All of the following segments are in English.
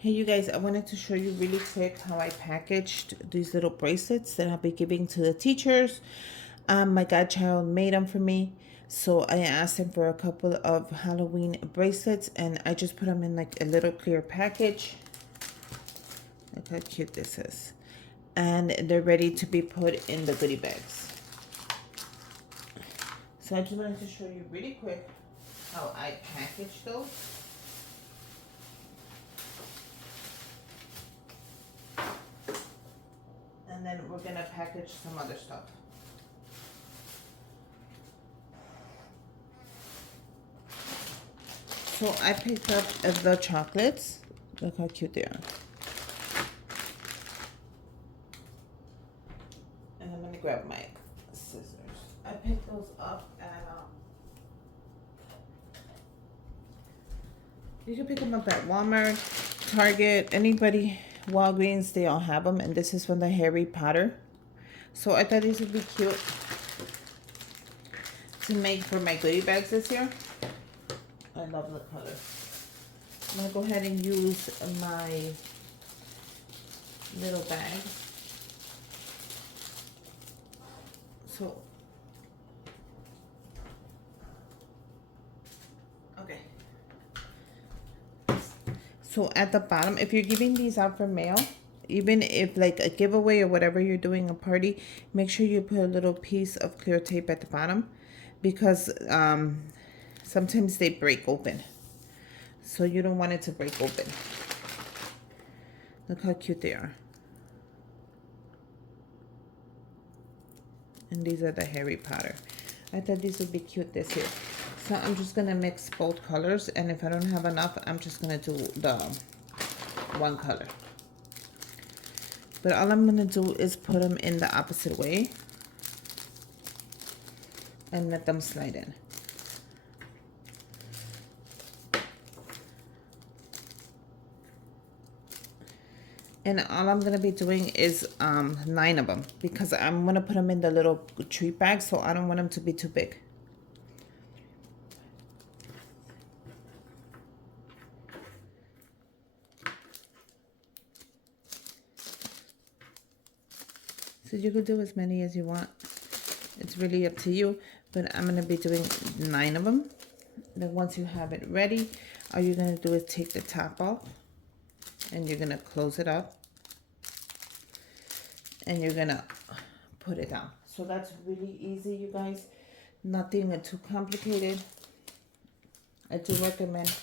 Hey you guys, I wanted to show you really quick how I packaged these little bracelets that I'll be giving to the teachers. My godchild made them for me. So I asked him for a couple of Halloween bracelets and I just put them in like a little clear package. Look how cute this is. And they're ready to be put in the goodie bags. So I just wanted to show you really quick how I packaged those. And then we're gonna package some other stuff. So I picked up the chocolates. Look how cute they are. And I'm gonna grab my scissors. I picked those up at you can pick them up at Walmart, Target, anybody, Walgreens, they all have them. And this is from the Harry Potter. So I thought these would be cute to make for my goodie bags this year. I love the color. I'm gonna go ahead and use my little bag. So, okay. So at the bottom, if you're giving these out for mail, even if like a giveaway or whatever you're doing a party, make sure you put a little piece of clear tape at the bottom because sometimes they break open. So you don't want it to break open. Look how cute they are. And these are the Harry Potter. I thought these would be cute this year. So I'm just gonna mix both colors, and if I don't have enough, I'm just gonna do the one color. But all I'm gonna do is put them in the opposite way and let them slide in. And all I'm gonna be doing is 9 of them because I'm gonna put them in the little treat bag, so I don't want them to be too big. So you could do as many as you want. It's really up to you, but I'm gonna be doing 9 of them. Then once you have it ready, all you're gonna do is take the top off and you're gonna close it up and you're gonna put it down. So that's really easy, you guys. Nothing too complicated. I do recommend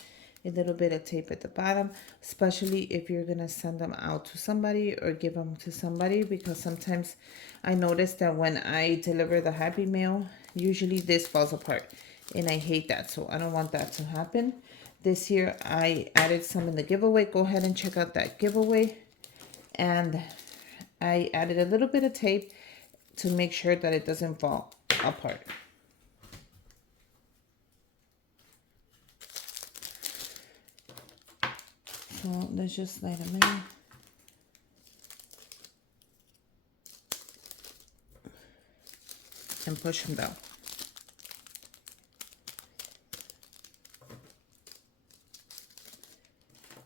a little bit of tape at the bottom, especially if you're gonna send them out to somebody or give them to somebody, because sometimes I notice that when I deliver the Happy Mail, usually this falls apart and I hate that. So I don't want that to happen. This year I added some in the giveaway. Go ahead and check out that giveaway. And I added a little bit of tape to make sure that it doesn't fall apart. So let's just slide them in. And push them down.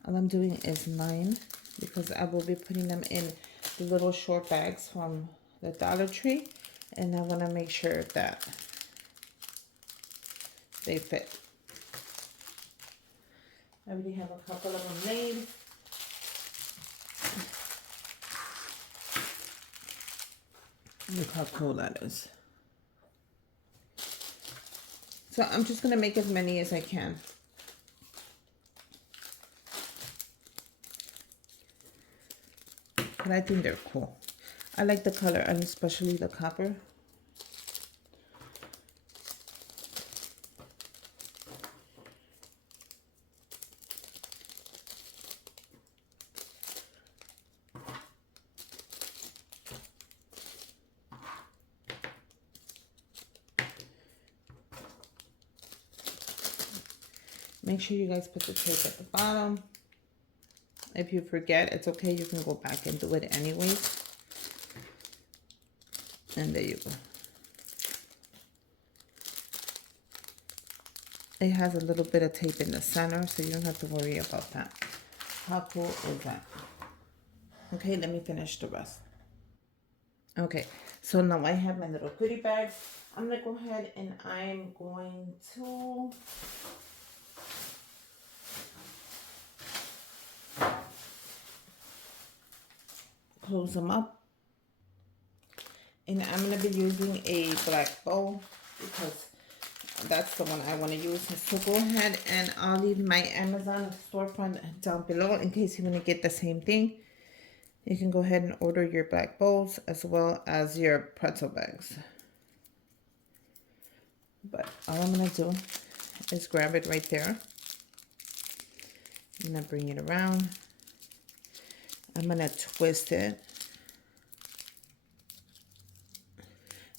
All I'm doing is 9 because I will be putting them in the little short bags from the Dollar Tree, and I want to make sure that they fit. I already have a couple of them made. Look how cool that is. So I'm just going to make as many as I can. But I think they're cool. I like the color, and especially the copper. Make sure you guys put the tape at the bottom. If you forget, it's okay. You can go back and do it anyways. And there you go. It has a little bit of tape in the center, so you don't have to worry about that. How cool is that? Okay, let me finish the rest. Okay, so now I have my little goodie bag. I'm gonna go ahead and I'm going to close them up. And I'm going to be using a black bowl because that's the one I want to use. So go ahead and I'll leave my Amazon storefront down below in case you want to get the same thing. You can go ahead and order your black bowls as well as your pretzel bags. But all I'm going to do is grab it right there. I'm going to bring it around. I'm going to twist it.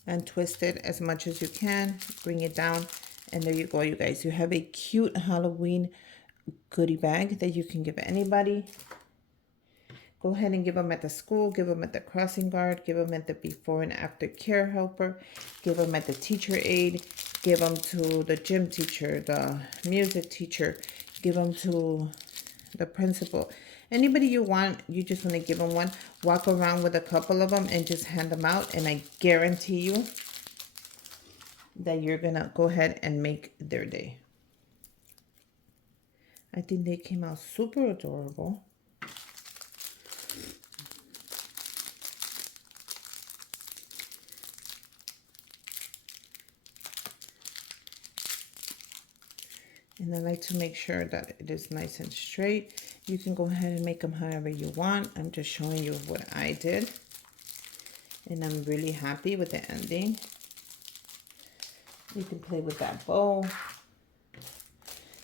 And twist it as much as you can. Bring it down. And there you go, you guys. You have a cute Halloween goodie bag that you can give anybody. Go ahead and give them at the school. Give them at the crossing guard. Give them at the before and after care helper. Give them at the teacher aide. Give them to the gym teacher, the music teacher. Give them to the principal. Anybody you want, you just want to give them one. Walk around with a couple of them and just hand them out. And I guarantee you that you're going to go ahead and make their day. I think they came out super adorable. And I like to make sure that it is nice and straight. You can go ahead and make them however you want. I'm just showing you what I did. And I'm really happy with the ending. You can play with that bow.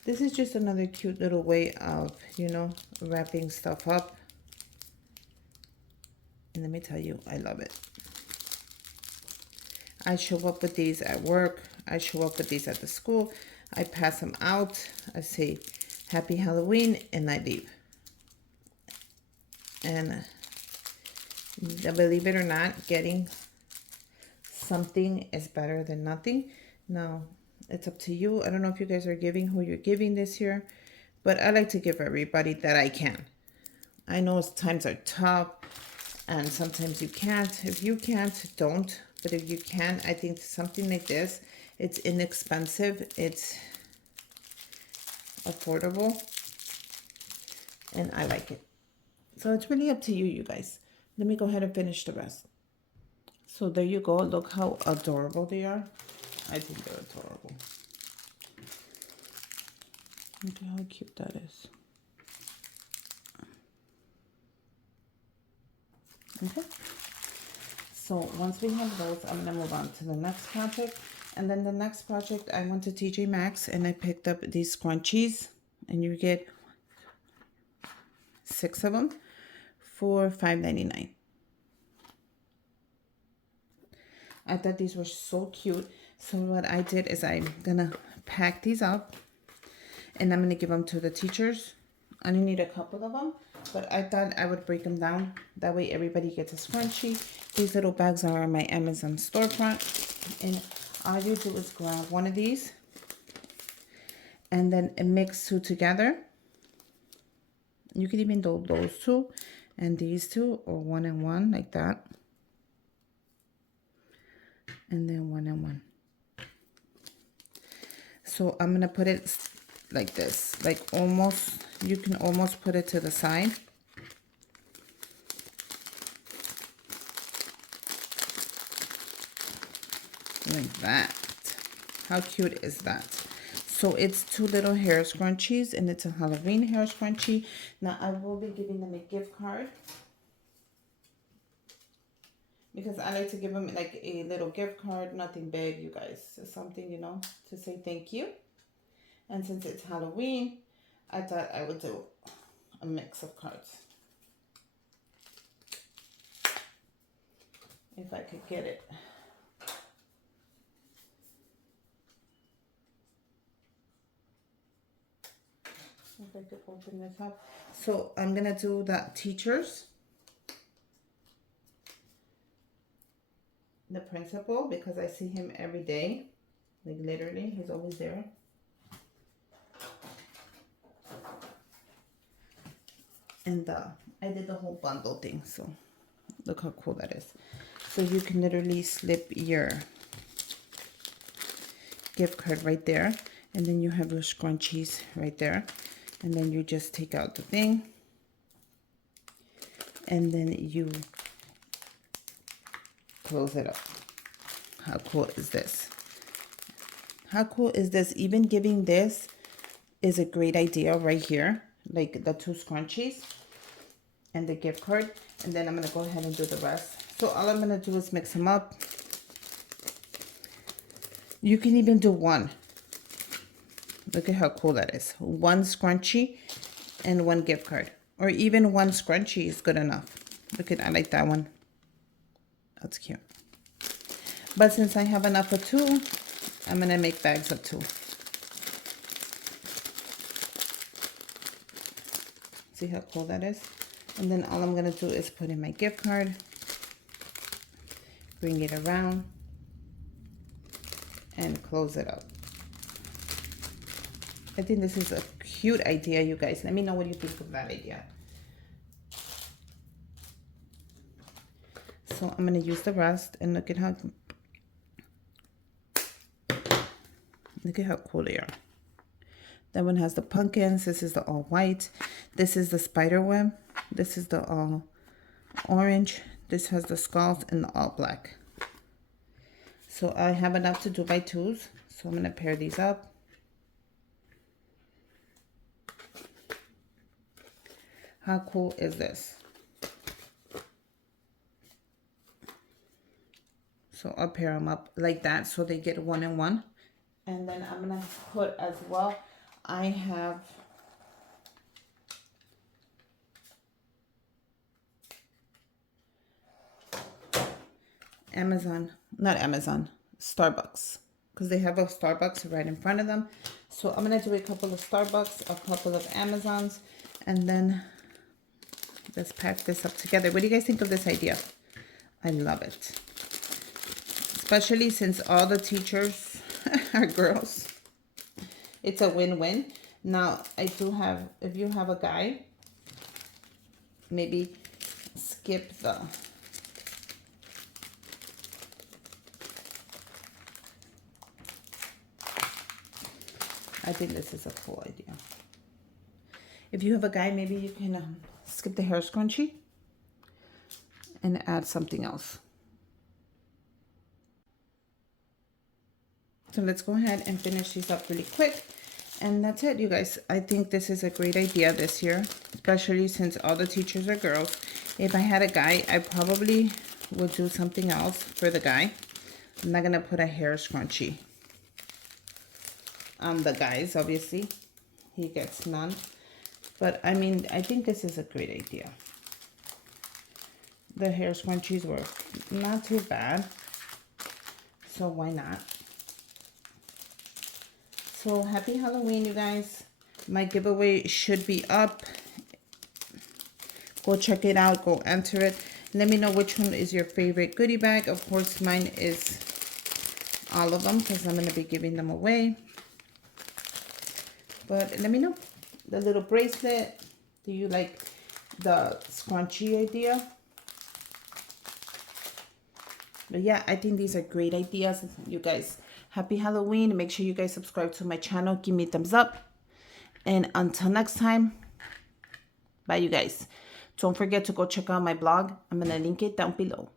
This is just another cute little way of, you know, wrapping stuff up. And let me tell you, I love it. I show up with these at work. I show up with these at the school. I pass them out. I say, Happy Halloween, and I leave. And believe it or not, getting something is better than nothing. Now, it's up to you. I don't know if you guys are giving who you're giving this year, but I like to give everybody that I can. I know times are tough, and sometimes you can't. If you can't, don't. But if you can, I think something like this, it's inexpensive, it's affordable, and I like it. So it's really up to you, you guys. Let me go ahead and finish the rest. So there you go. Look how adorable they are. I think they're adorable. Look at how cute that is. Okay. So once we have those, I'm going to move on to the next project. And then the next project, I went to TJ Maxx and I picked up these scrunchies. And you get 6 of them for $5.99. I thought these were so cute. So what I did is I'm going to pack these up. And I'm going to give them to the teachers. I only need a couple of them. But I thought I would break them down. That way everybody gets a scrunchie. These little bags are on my Amazon storefront. And all you do is grab one of these. And then mix 2 together. You could even do those 2 and these 2, or 1 and 1 like that. And then 1 and 1. So I'm going to put it like this. Like almost, you can almost put it to the side. Like that. How cute is that? So it's 2 little hair scrunchies, and it's a Halloween hair scrunchie. Now I will be giving them a gift card, because I like to give them like a little gift card, nothing big, you guys. Just something, you know, to say thank you. And since it's Halloween, I thought I would do a mix of cards. If I could get it. If I could open this up. So I'm going to do the teachers. The principal, because I see him every day. Like literally, he's always there. And I did the whole bundle thing, so look how cool that is. So you can literally slip your gift card right there, and then you have your scrunchies right there, and then you just take out the thing, and then you close it up. How cool is this? How cool is this? Even giving this is a great idea right here, like the 2 scrunchies and the gift card. And then I'm gonna go ahead and do the rest. So all I'm gonna do is mix them up. You can even do one. Look at how cool that is. 1 scrunchie and 1 gift card, or even 1 scrunchie is good enough. Look at, I like that one. That's cute. But since I have enough for 2, I'm gonna make bags of 2. See how cool that is? And then all I'm gonna do is put in my gift card, bring it around, and close it up. I think this is a cute idea, you guys. Let me know what you think of that idea. So I'm gonna use the rest, and look at how cool they are. That one has the pumpkins. This is the all white. This is the spider web. This is the all orange. This has the skulls and the all black. So I have enough to do by 2s. So I'm gonna pair these up. How cool is this? So I'll pair them up like that so they get 1 and 1. And then I'm gonna put as well, I have Starbucks, because they have a Starbucks right in front of them. So I'm gonna do a couple of Starbucks, a couple of Amazons, and then let's pack this up together. What do you guys think of this idea? I love it. Especially since all the teachers are girls. It's a win-win. Now, I do have, if you have a guy, maybe skip the I think this is a cool idea. If you have a guy, maybe you can skip the hair scrunchie and add something else. So let's go ahead and finish these up really quick. And that's it, you guys. I think this is a great idea this year, especially since all the teachers are girls. If I had a guy, I probably would do something else for the guy. I'm not going to put a hair scrunchie on the guys, obviously. He gets none. But, I mean, I think this is a great idea. The hair scrunchies were not too bad. So, why not? So, happy Halloween, you guys. My giveaway should be up. Go check it out. Go enter it. Let me know which one is your favorite goodie bag. Of course, mine is all of them because I'm going to be giving them away. But let me know. The little bracelet. Do you like the scrunchie idea? But yeah, I think these are great ideas, you guys. Happy Halloween. Make sure you guys subscribe to my channel. Give me a thumbs up. And until next time, bye, you guys. Don't forget to go check out my blog. I'm going to link it down below.